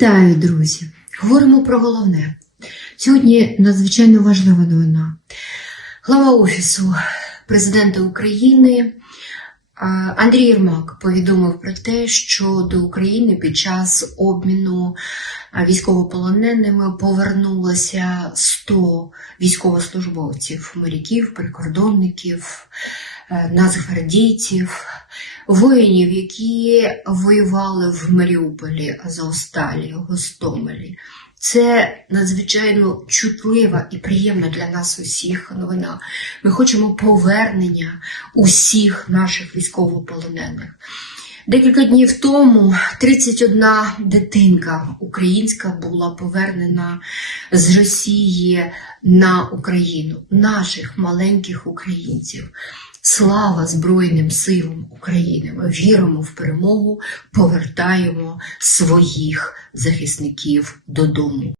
Вітаю, друзі! Говоримо про головне. Сьогодні надзвичайно важлива новина. Глава Офісу президента України Андрій Єрмак повідомив про те, що до України під час обміну військовополоненими повернулося 100 військовослужбовців, моряків, прикордонників, е, нацгвардійців, воїнів, які воювали в Маріуполі, Азовсталі, Гостомелі. Це надзвичайно чутлива і приємна для нас усіх новина. Ми хочемо повернення усіх наших військовополонених. Декілька днів тому 31 дитинка українська була повернена з Росії на Україну, наших маленьких українців. Слава Збройним силам України! Ми віримо в перемогу, повертаємо своїх захисників додому.